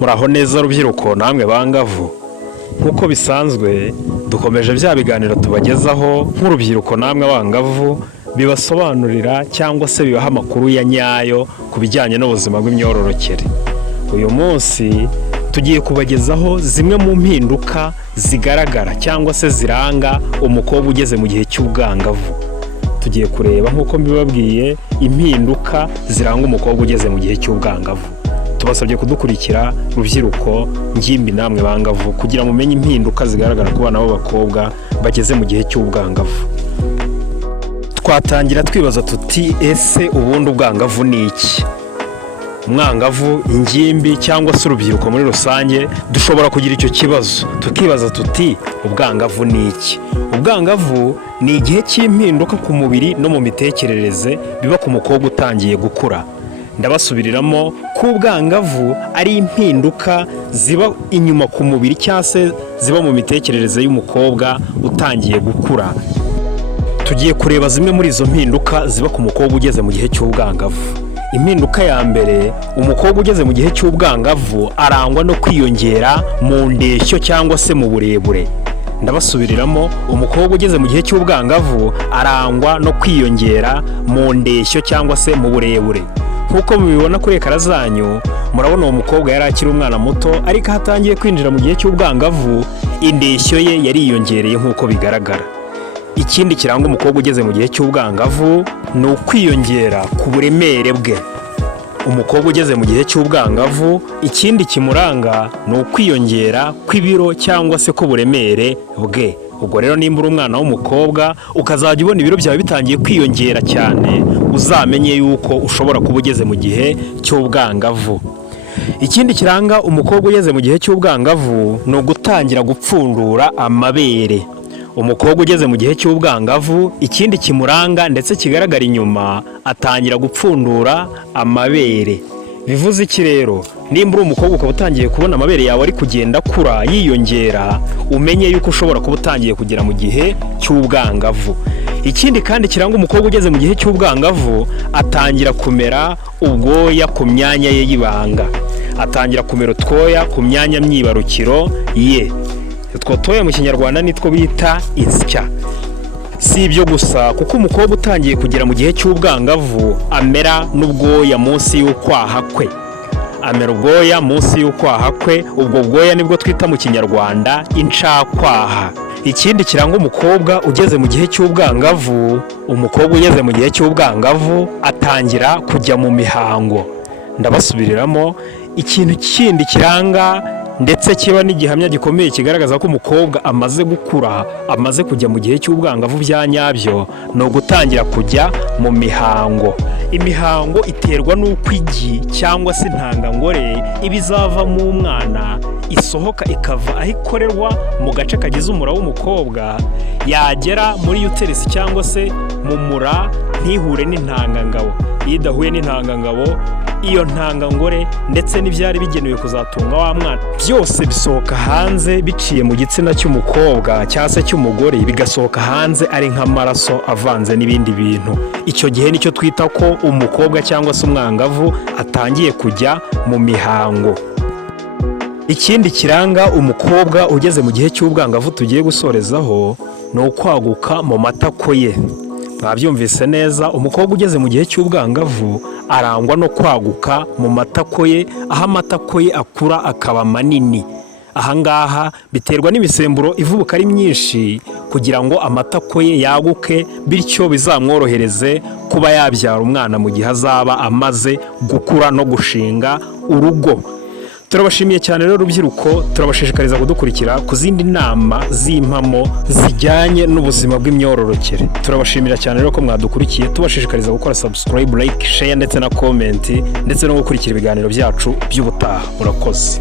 muraho neza rubyiruko namwe bangavu. Nk'uko bisanzwe dukomeje bya biganiro tubagezaho nk'urubyiruko namwe bangavu, bibasobanurira cyangwa se bibaha amakuru ya nyayo ku bijyanye n'ubuzima bw'imyororokere. Uyu munsi tugiye kubagezaho zimwe mu mpinduka zigaragara cyangwa se ziranga umukobwa ugeze mu gihe cy'ubwangavu. Tugiye kureba nk'uko mbibabwiye impinduka ziranga umukobwa ugeze mu gihe cy'ubwangavu. Tubasabye kudukurikira rubyiruko ngimbi namwe bangavu kugira mumenye impinduka zigaragara ku bana b'abakobwa bageze mu gihe cy'ubwangavu. Twatangira twibaza tuti ese ubundi ubwangavu ni iki? Umwangavu, ingimbi cyangwa se urubyiruko muri rusange dushobora kugira icyo kibazo tukibaza tuti ubwangavu ni iki? Ubwangavu ni igihe cy'impinduka ku mubiri no mu mitekerereze biba ku mukobwa utangiye gukura. Ndabasubiriramo ko ubwangavu ari impinduka ziba inyuma ku mubiri cyangwa se ziba mu mitekerereze y'umukobwa utangiye gukura. Tugiye kureba zimwe muri izo mpinduka ziba ku mukobwa ugeze mu gihe cy'ubwangavu. Impinduka ya mbere, umukobwa ugeze mu gihe cy'ubwangavu arangwa no kwiyongera mu ndeshyo cyangwa se mu burebure. Ndabasubiriramo, umukobwa ugeze mu gihe cy'ubwangavu arangwa no kwiyongera mu ndeshyo cyangwa se mu burebure. Nk'uko mubibona kuri ekara zanyu, murabona uwo mukobwa yari akiri umwana muto, ariko atangiye kwinjira mu gihe cy'ubwangavu indeshyo ye yariyongereye nk'uko bigaragara. Ikindi kiranga umukobwa ugeze mu gihe cy'ubwangavu ni ukwiyongera ku buremere bwe. Umukobwa ugeze mu gihe cy'ubwangavu ikindi kimuranga ni ukwiyongera kw'ibiro cyangwa se ku buremere bwe. Ubwo rero nimba uri umwana w'umukobwa ukazajya ubona ibiro byawe bitangiye kwiyongera cyane, uzamenye yuko ushobora kuba ugeze mu gihe cy'ubwangavu. Ikindi kiranga umukobwa ugeze mu gihe cy'ubwangavu ni ugutangira gupfundura amabere. Umukobwa ugeze mu gihe cy'ubwangavu ikindi kimuranga ndetse kigaragara inyuma, atangira gupfundura amabere. Bivuze iki rero? Nimba uri umukobwa ukaba utangiye kubona amabere yawe ari kugenda akura yiyongera, umenye yuko ushobora kuba utangiye kugera mu gihe cy'ubwangavu. Ikindi kandi kiranga umukobwa ugeze mu gihe cy'ubwangavu, atangira kumera ubwoya ku myanya ye y'ibanga. Atangira kumera utwoya ku myanya myibarukiro ye. Utwo twoya mu kinyarwanda nitwo bita insya. Si ibyo gusa, kuko umukobwa utangiye kugera mu gihe cy'ubwangavu amera n'ubwoya munsi y'ukwaha kwe. Amera ubwoya munsi y'ukwaha kwe, ubwo bwoya nibwo twita mu kinyarwanda incakwaha. Ikindi kiranga umukobwa ugeze mu gihe cy'ubwangavu, umukobwa ugeze mu gihe cy'ubwangavu atangira kujya mu mihango. Ndabasubiriramo, ikintu kindi kiranga ndetse kiba n'igihamya gikomeye kigaragaza ko umukobwa amaze gukura, amaze kujya mu gihe cy'ubwangavu bya nyabyo, ni ugutangira kujya mu mihango. Imihango iterwa n'uko igi cyangwa se intangangore iba izavamo umwana isohoka ikava aho ikorerwa mu gace kagize umura w'umukobwa, yagera muri uterisi cyangwa se mu mura ntihure n'intangangabo. Iyo idahuye n'intangangabo, iyo ntangangore ndetse n'ibyari bigenewe kuzatunga wa mwana byose bisohoka hanze biciye mu gitsina cy'umukobwa cyangwa se cy'umugore, bigasohoka hanze ari nk'amaraso avanze n'ibindi bintu. Icyo gihe nicyo twita ko umukobwa cyangwa se umwangavu atangiye kujya mu mihango. Ikindi kiranga umukobwa ugeze mu gihe cy'ubwangavu tugiye gusorezaho ni ukwaguka mu matako ye. Mwabyumvise neza, umukobwa ugeze mu gihe cy'ubwangavu arangwa no kwaguka mu matako ye, aho amatako ye akura akaba manini. Ahangaha biterwa n'imisemburo ivubuka ari myinshi kugira ngo amatako ye yaguke, bityo bizamworohereze kuba yabyara umwana mu gihe azaba amaze gukura no gushinga urugo. Turabashimiye cyane rero rubyiruko, turabashishikariza kudukurikira ku zindi nama z'impamo zijyanye n'ubuzima bw'imyororokere. Turabashimira cyane rero ko mwadukurikiye, tubashishikariza gukora subscribe, like, share ndetse na comment, ndetse no gukurikira ibiganiro byacu by'ubutaha. Murakoze.